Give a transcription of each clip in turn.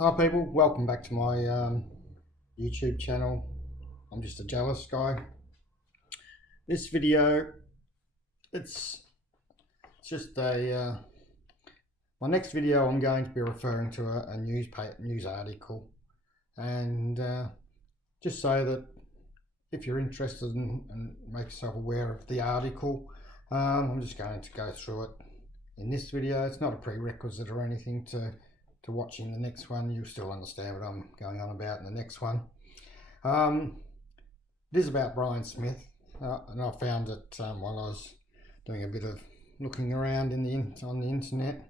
Hi people, welcome back to my YouTube channel. I'm just a jealous guy. This video, it's just my next video. I'm going to be referring to a news article, and just so that if you're interested and make yourself aware of the article, I'm just going to go through it in this video. It's not a prerequisite or anything to watching the next one. You'll still understand what I'm going on about in the next one. It is about Brian Smith, and I found it while I was doing a bit of looking around on the internet.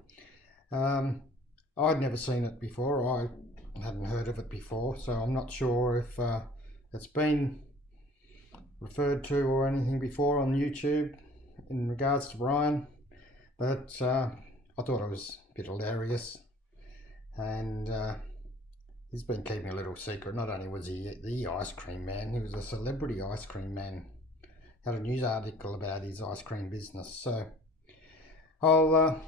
I'd never seen it before. I hadn't heard of it before, so I'm not sure if it's been referred to or anything before on YouTube in regards to Brian, but I thought it was a bit hilarious. And he's been keeping a little secret. Not only was he the ice cream man, he was a celebrity ice cream man. Had a news article about his ice cream business. So I'll,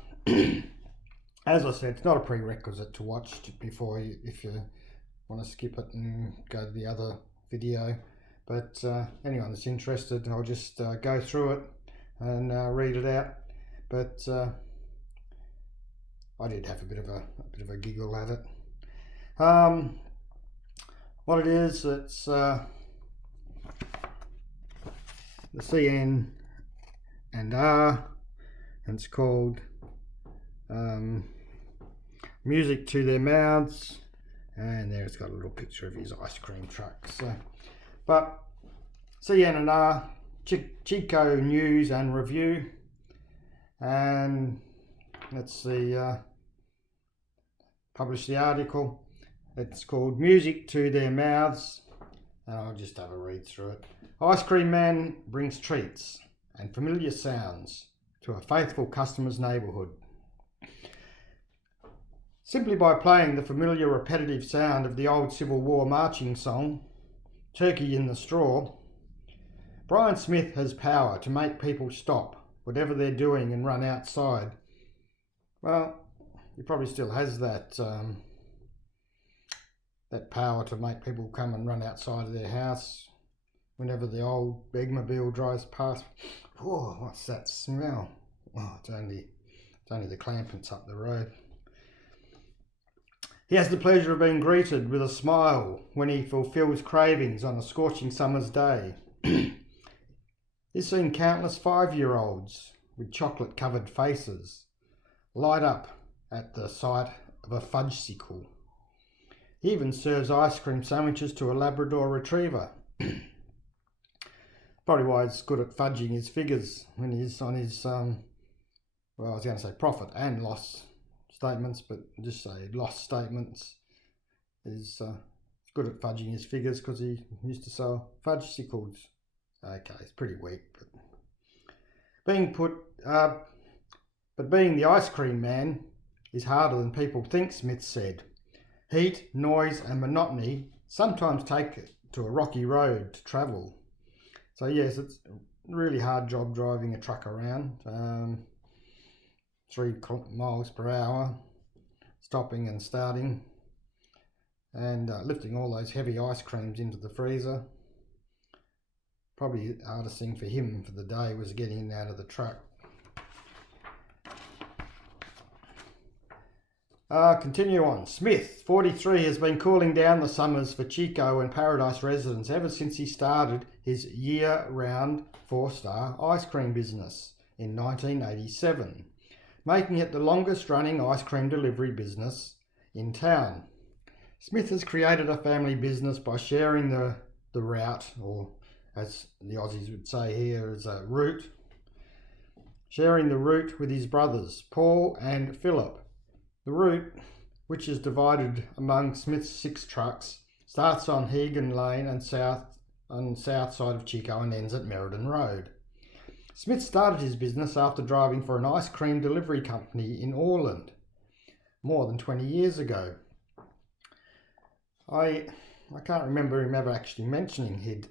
as I said, it's not a prerequisite to watch before if you want to skip it and go to the other video. But anyone that's interested, I'll just go through it and read it out. But I did have a bit of a giggle at it. What it is, it's the CN and R, and it's called Music to Their Mouths, and there it's got a little picture of his ice cream truck. So, but CN and R, Chico News and Review, and let's see, publish the article. It's called Music to Their Mouths, and I'll just have a read through it. Ice cream man brings treats and familiar sounds to a faithful customer's neighbourhood. Simply by playing the familiar repetitive sound of the old Civil War marching song, Turkey in the Straw, Brian Smith has power to make people stop whatever they're doing and run outside. Well, he probably still has that power to make people come and run outside of their house whenever the old Begmobile drives past. Oh, what's that smell? Oh, it's only the Clampets up the road. He has the pleasure of being greeted with a smile when he fulfills cravings on a scorching summer's day. He's seen countless 5-year-olds with chocolate-covered faces light up at the sight of a fudgesicle. He even serves ice cream sandwiches to a Labrador retriever. Probably why he's good at fudging his figures when he's on his, well, I was going to say profit and loss statements, but just say loss statements. He's good at fudging his figures because he used to sell fudgesicles. Okay, it's pretty weak, but being the ice cream man is harder than people think, Smith said. Heat, noise and monotony sometimes take it to a rocky road to travel. So yes, it's a really hard job driving a truck around, 3 miles per hour, stopping and starting, and lifting all those heavy ice creams into the freezer. Probably the hardest thing for him for the day was getting in and out of the truck. Continue on. Smith, 43, has been cooling down the summers for Chico and Paradise residents ever since he started his year-round 4-star ice cream business in 1987, making it the longest-running ice cream delivery business in town. Smith has created a family business by sharing the route, or as the Aussies would say here, as a route, sharing the route with his brothers, Paul and Philip. The route, which is divided among Smith's 6 trucks, starts on Hegan Lane and on the south side of Chico and ends at Merredin Road. Smith started his business after driving for an ice cream delivery company in Orland more than 20 years ago. I can't remember him ever actually mentioning he'd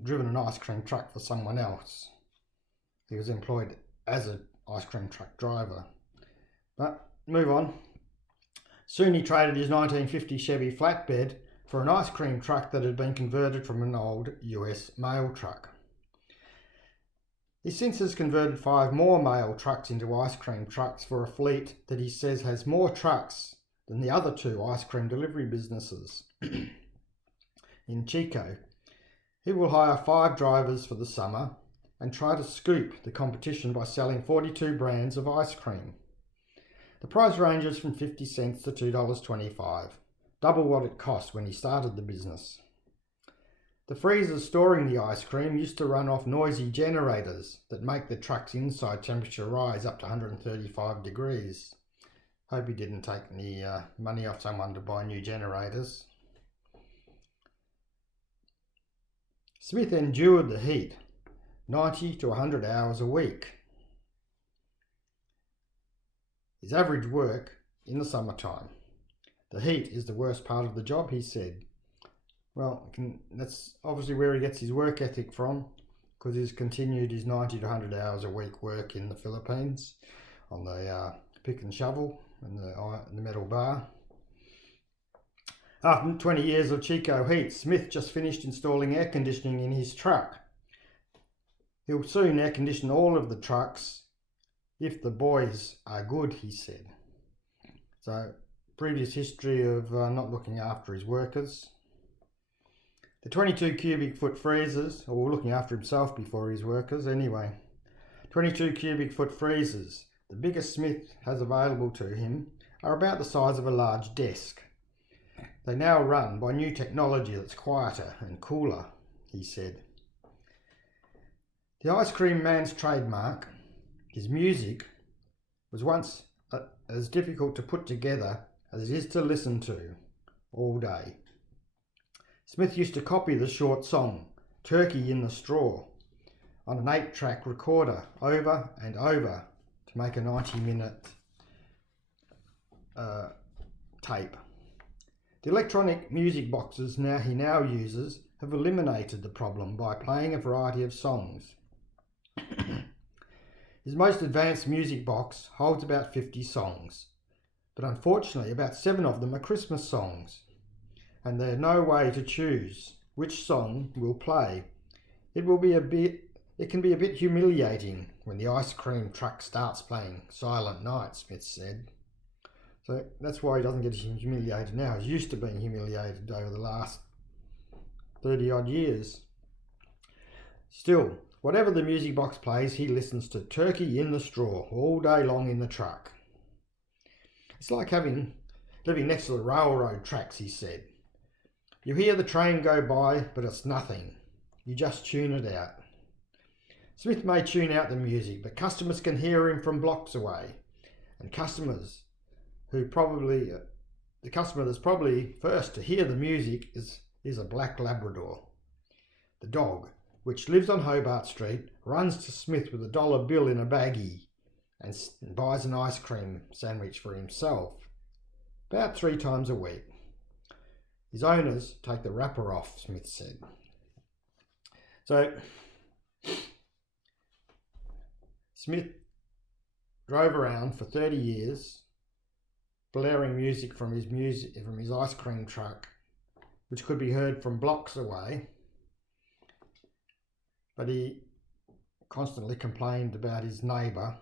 driven an ice cream truck for someone else. He was employed as an ice cream truck driver. But move on. Soon he traded his 1950 Chevy flatbed for an ice cream truck that had been converted from an old US mail truck. He since has converted 5 more mail trucks into ice cream trucks for a fleet that he says has more trucks than the other 2 ice cream delivery businesses. In Chico, he will hire 5 drivers for the summer and try to scoop the competition by selling 42 brands of ice cream. The price ranges from 50 cents to $2.25, double what it cost when he started the business. The freezers storing the ice cream used to run off noisy generators that make the truck's inside temperature rise up to 135 degrees. Hope he didn't take any money off someone to buy new generators. Smith endured the heat, 90 to 100 hours a week. His average work in the summertime. The heat is the worst part of the job, he said. Well, that's obviously where he gets his work ethic from, because he's continued his 90 to 100 hours a week work in the Philippines on the pick and shovel and the metal bar. After 20 years of Chico heat, Smith just finished installing air conditioning in his truck. He'll soon air condition all of the trucks if the boys are good, he said. So, previous history of not looking after his workers. The 22 cubic foot freezers, or looking after himself before his workers anyway. 22 cubic foot freezers, the biggest Smith has available to him, are about the size of a large desk. They now run by new technology that's quieter and cooler, he said. The ice cream man's trademark, his music, was once as difficult to put together as it is to listen to all day. Smith used to copy the short song, Turkey in the Straw, on an 8-track recorder over and over to make a 90-minute tape. The electronic music boxes he now uses have eliminated the problem by playing a variety of songs. His most advanced music box holds about 50 songs, but unfortunately about 7 of them are Christmas songs, and there's no way to choose which song will play. It can be a bit humiliating when the ice cream truck starts playing Silent Night, Smith said. So that's why he doesn't get humiliated now. He's used to being humiliated over the last 30 odd years. Still, whatever the music box plays, he listens to Turkey in the Straw all day long in the truck. It's like living next to the railroad tracks, he said. You hear the train go by, but it's nothing. You just tune it out. Smith may tune out the music, but customers can hear him from blocks away. And the customer that's probably first to hear the music is a black Labrador. The dog, which lives on Hobart Street, runs to Smith with $1 bill in a baggie and buys an ice cream sandwich for himself about 3 times a week. His owners take the wrapper off, Smith said. So, Smith drove around for 30 years, blaring music from his ice cream truck, which could be heard from blocks away. But he constantly complained about his neighbour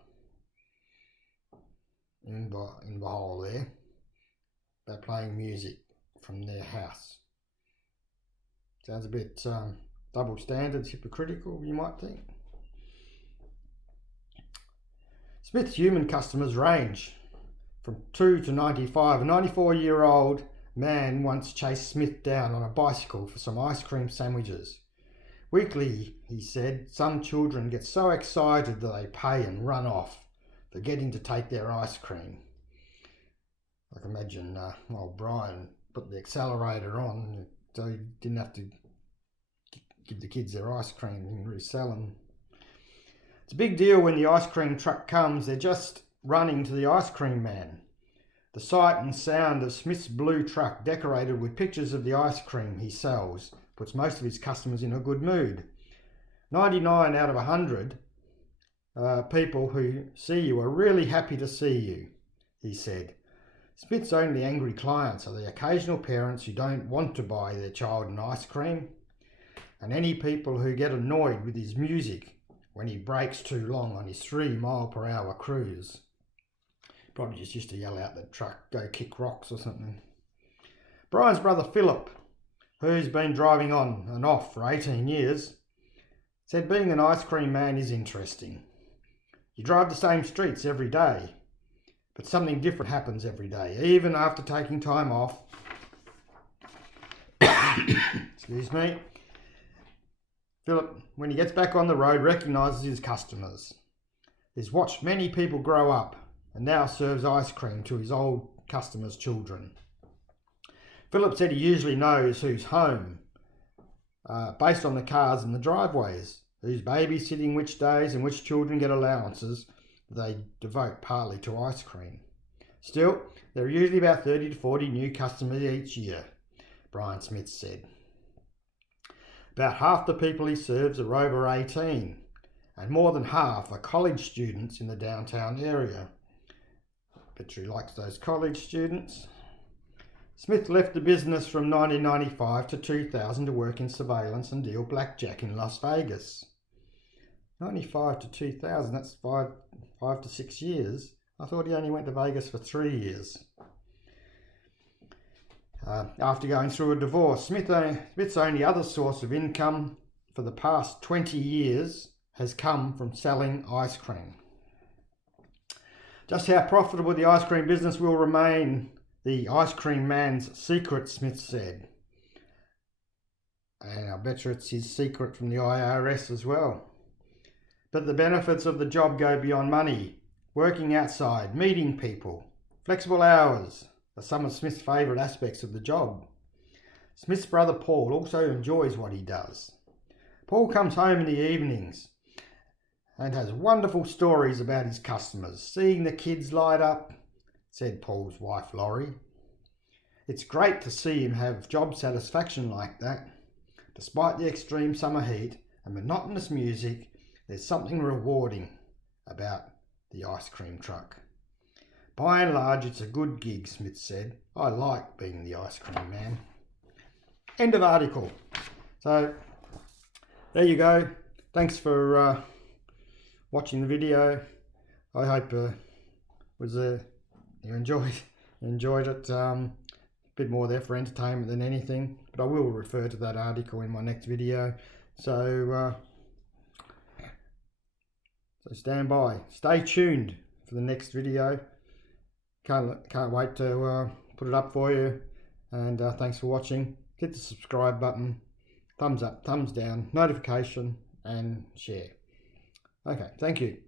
in Bohol there, about playing music from their house. Sounds a bit double standards, hypocritical, you might think. Smith's human customers range from 2 to 95. A 94-year-old man once chased Smith down on a bicycle for some ice cream sandwiches. Weekly, he said, some children get so excited that they pay and run off, forgetting to take their ice cream. I can imagine old Brian put the accelerator on so he didn't have to give the kids their ice cream and resell them. It's a big deal when the ice cream truck comes. They're just running to the ice cream man. The sight and sound of Smith's blue truck decorated with pictures of the ice cream he sells puts most of his customers in a good mood. 99 out of 100 people who see you are really happy to see you, he said. Smith's only angry clients are the occasional parents who don't want to buy their child an ice cream, and any people who get annoyed with his music when he breaks too long on his 3-mile-per-hour cruise. Probably just used to yell out the truck, "Go kick rocks" or something. Brian's brother Philip, who's been driving on and off for 18 years, said being an ice cream man is interesting. You drive the same streets every day, but something different happens every day, even after taking time off. Excuse me. Philip, when he gets back on the road, recognises his customers. He's watched many people grow up and now serves ice cream to his old customers' children. Philip said he usually knows who's home based on the cars in the driveways, who's babysitting which days and which children get allowances they devote partly to ice cream. Still, there are usually about 30 to 40 new customers each year, Brian Smith said. About half the people he serves are over 18, and more than half are college students in the downtown area. Bet you he likes those college students. Smith left the business from 1995 to 2000 to work in surveillance and deal blackjack in Las Vegas. 95 to 2000, that's 5 to 6 years. I thought he only went to Vegas for 3 years. After going through a divorce, Smith's only other source of income for the past 20 years has come from selling ice cream. Just how profitable the ice cream business will remain the ice cream man's secret, Smith said. And I bet you it's his secret from the IRS as well. But the benefits of the job go beyond money. Working outside, meeting people, flexible hours are some of Smith's favourite aspects of the job. Smith's brother Paul also enjoys what he does. Paul comes home in the evenings and has wonderful stories about his customers, seeing the kids light up, said Paul's wife Laurie. It's great to see him have job satisfaction like that. Despite the extreme summer heat and monotonous music, there's something rewarding about the ice cream truck. By and large, it's a good gig, Smith said. I like being the ice cream man. End of article. So, there you go. Thanks for watching the video. I hope you enjoyed it. A bit more there for entertainment than anything. But I will refer to that article in my next video. So stand by. Stay tuned for the next video. Can't wait to put it up for you. And thanks for watching. Hit the subscribe button, thumbs up, thumbs down, notification, and share. Okay, thank you.